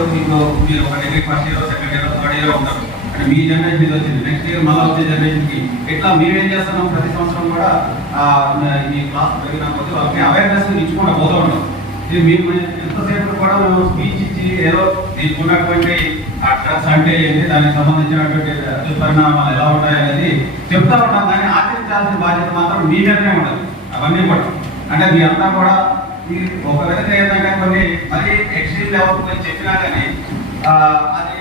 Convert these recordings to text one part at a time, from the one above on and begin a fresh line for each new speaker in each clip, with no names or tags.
ఇప్పుడు మీతో మీరు ఒక degree first year second year third year ఉంటారు. అంటే మీ జనరేషన్ ఇది వచ్చింది. నెక్స్ట్ ఇయర్ మళ్ళీ వచ్చే జనరేషన్కి ఇట్లా మేమేం చేస్తున్నాం ప్రతి సంవత్సరం కూడా ఈ క్లాస్ పెరిగిన కొద్ది వాళ్ళకి అవేర్నెస్ ఇచ్చుకుంటూ పోతూ ఉంటాం ఇది మేము ఎంతసేపు కూడా మేము స్పీచ్ ఇచ్చి ఏదో తీసుకున్నటువంటి ఉన్నటువంటి అంటే ఏంటి దానికి సంబంధించినటువంటి దుష్పరిణామాలు ఎలా ఉంటాయనేది చెప్తా ఉంటాం కానీ ఆచరించాల్సిన బాధ్యత మాత్రం మీ మీదనే ఉండదు అవన్నీ కూడా. అంటే మీ అంతా కూడా ఒక విధంగా ఏంటంటే కొన్ని మరీ ఎక్స్ట్రీమ్ లెవెల్ పోయి చెప్పినా కానీ అది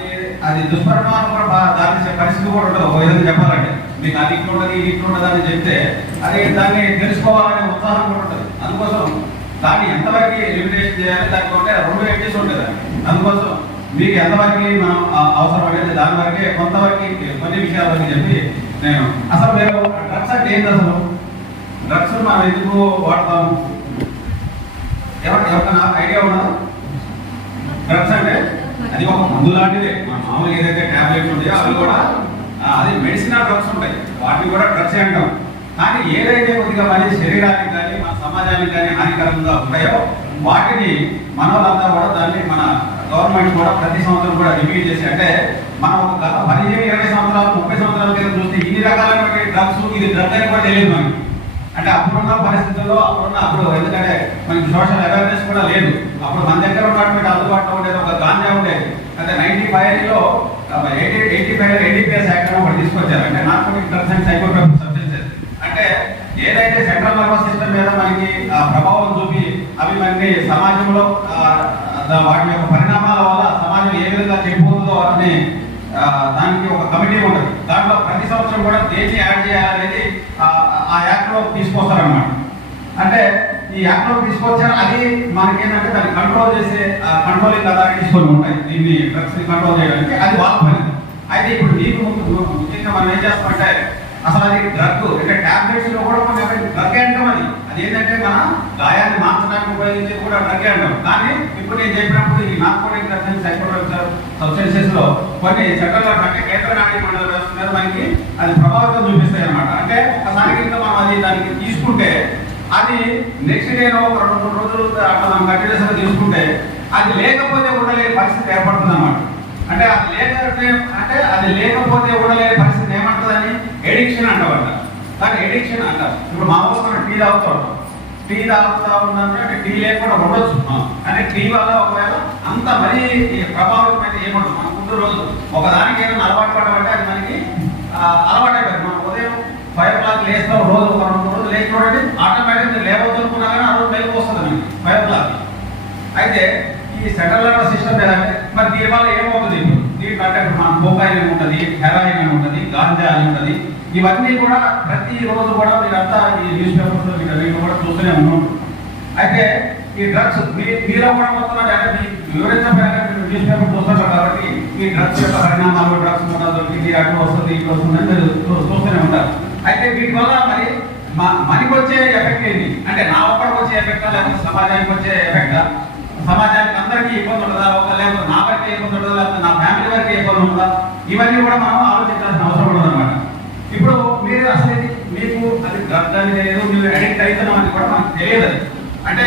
అది దుష్పరిణామం కూడా దాని పరిస్థితి కూడా ఉండదు. ఒక విధంగా చెప్పాలంటే మీకు అది ఇట్లా ఉండదు ఇది ఇట్లా ఉండదు అని చెప్తే అది దాన్ని తెలుసుకోవాలనే ఉత్సాహం కూడా ఉంటుంది అందుకోసం దాన్ని ఎంతవరకు లిమిటేషన్ చేయాలి దానికి రెండు ఎడ్జెస్ ఉంటుంది అందుకోసం మీకు ఎంతవరకు మనం అవసరం అనేది దాని వరకే కొంతవరకు కొన్ని విషయాల వరకు చెప్పి నేను అసలు మేము డ్రగ్స్ అంటే ఏంటి అసలు? డ్రగ్స్ మనం ఎందుకు వాడతాము? ఎవరు ఎవరికైనా ఐడియా ఉన్నదా డ్రగ్స్ అంటే అది ఒక మందు లాంటిదే. మన మామూలు ఏదైతే టాబ్లెట్స్ ఉంటాయో అవి కూడా అది మెడిసిన్ డ్రగ్స్ ఉంటాయి. వాటిని కూడా డ్రగ్స్ అంటాం. కానీ ఏదైతే కొద్దిగా మన శరీరానికి కానీ మన సమాజానికి కానీ హానికరంగా ఉంటాయో వాటిని మన కూడా దాన్ని మన గవర్నమెంట్ కూడా ప్రతి సంవత్సరం కూడా రివ్యూ చేసి అంటే మనం ఒక పదిహేను ఇరవై సంవత్సరాలు ముప్పై సంవత్సరాల క్రితం చూస్తే ఇన్ని రకాలైనటువంటి డ్రగ్స్ ఇది డ్రగ్ అని కూడా తెలియదు మనకి. అంటే అప్పుడున్న పరిస్థితుల్లో అప్పుడున్న అప్పుడు ఎందుకంటే మనకి సోషల్ అవేర్నెస్ కూడా లేదు. అప్పుడు మన దగ్గర ఉన్నటువంటి అందుబాటులో ఉండేది ఒక గాంజా ఉండేది అంటే నైన్టీ ఫైవ్లో eighty eighty five NDPS act ఒకటి తీసుకొచ్చారు. అంటే నార్కోటిక్ డ్రగ్స్ అండ్ సబ్స్టెన్సెస్ అంటే ఏదైతే సెంట్రల్ నర్వస్ సిస్టమ్ మీద మనకి ఆ, ప్రభావం చూపి అవి మనకి సమాజంలో వాటి యొక్క పరిణామాల వల్ల సమాజం ఏ విధంగా చెడిపోతుందో అని దానికి ఒక కమిటీ ఉంటుంది. దాంట్లో సంవత్సరం కూడా దేన్ని యాడ్ చేయాలనేది ఆ- ఆ యాక్ట్ తీసుకొస్తారన్నమాట. అంటే ఈ యాక్ట్లో తీసుకొచ్చారు అది మనకి ఏంటంటే దాన్ని కంట్రోల్ చేసే కంట్రోలింగ్ అథారిటీస్ కొన్ని ఉంటాయి. దీన్ని డ్రగ్స్ కంట్రోల్ చేయడానికి అది వాళ్ళ పని. అయితే ఇప్పుడు మీకు ముందు ముఖ్యంగా మనం ఏం చేస్తామంటే అసలు అది డ్రగ్ అంటే టాబ్లెట్స్లో కూడా మనం డ్రగ్ అంటాం అది. అది ఏంటంటే మన గాయాన్ని మార్చడానికి ఉపయోగించేది కూడా డ్రగ్ అంటాం. కానీ ఇప్పుడు నేను చెప్పినప్పుడు ఈ నార్కోటిక్ డ్రగ్స్ అండ్ సబ్స్టెన్సెస్లో కొన్ని చట్టాలు అంటే కేంద్ర నాణ్య మండలం వ్యవస్థ మనకి అది ప్రభావితం చూపిస్తాయి అన్నమాట. అంటే ఒకసారి కింద మనం అది దానికి తీసుకుంటే అది నెక్స్ట్ డే ఒక రెండు మూడు రోజులు అట్లా మనం కంటిన్యూస్ తీసుకుంటే అది లేకపోతే ఉండలేని పరిస్థితి ఏర్పడుతుంది అన్నమాట అంటే అది లేకపోతే అంటే అది లేకపోతే ఉండలేని పరిస్థితి ఏమంటుందని ఎడిక్షన్ అంటామంట దాన్ని ఎడిక్షన్ అంటారు. ఇప్పుడు మామూలుగా మనం టీ తాగుతూ. ఉంటాం టీ తాగుతా ఉన్నామంటే అంటే టీ లేకుండా ఉండొచ్చు. మనం. కానీ టీ వల్ల ఒకవేళ అంత మరీ ప్రభావితమైన ఏమంటుంది మన ముందు రోజు ఒకదానికి ఏమైనా అలవాటు పడమంటే అది మనం ఉదయం ఫైవ్ ఓ క్లాక్ లేస్తాం రోజు ఒక రెండు రోజులు లేచి చూడండి ఆటోమేటిక్గా లేవద్దు అనుకున్నా కానీ ఆ రోజు మెలకు వస్తుంది మీకు ఫైవ్ ఓ క్లాక్ అయితే ఈ సెంట్రల్ లెవెల్ సిస్టమ్ ఏదంటే మరి దీని వల్ల ఏమవుతుంది దీంట్లో అంటే మన కోకాయిన్ అని ఉంటుంది హెరాయిన్ అని ఉంటుంది గాంజా అని ఉంటుంది. ఇవన్నీ కూడా ప్రతి రోజు కూడా మీరంతా ఈ న్యూస్ పేపర్స్లో మీరు వీటన్నిటిని కూడా చూస్తూనే ఉన్నాం అయితే ఈ డ్రగ్స్ మీ మీలో కూడా మొత్తం అంటే మీ వివరించబోయే న్యూస్ పేపర్ చూస్తున్నారు కాబట్టి ఈ డ్రగ్స్ యొక్క పరిణామాలు డ్రగ్స్ దొరికింది అటు వస్తుంది ఇటు వస్తుంది అని చూస్తూనే ఉంటారు. అయితే వీటి వల్ల మరి మనకి వచ్చే ఎఫెక్ట్ ఏంటి అంటే నా ఒక్కడికి వచ్చే ఎఫెక్ట్? లేకపోతే సమాజానికి వచ్చే ఎఫెక్ట్? సమాజానికి అందరికీ ఇబ్బంది ఉండదా ఒక లేకపోతే నా వరకే ఇబ్బంది ఉండదా లేకపోతే నా ఫ్యామిలీ వరకే ఇబ్బంది ఉండదా ఇవన్నీ కూడా మనం ఆలోచించాల్సిన అవసరం ఉండదన్నమాట ఇప్పుడు మీరు అసలు మీకు అది డ్రగ్ అని తెలియదు మీరు అడిక్ట్ అవుతున్నామని కూడా మనకు తెలియదు అంటే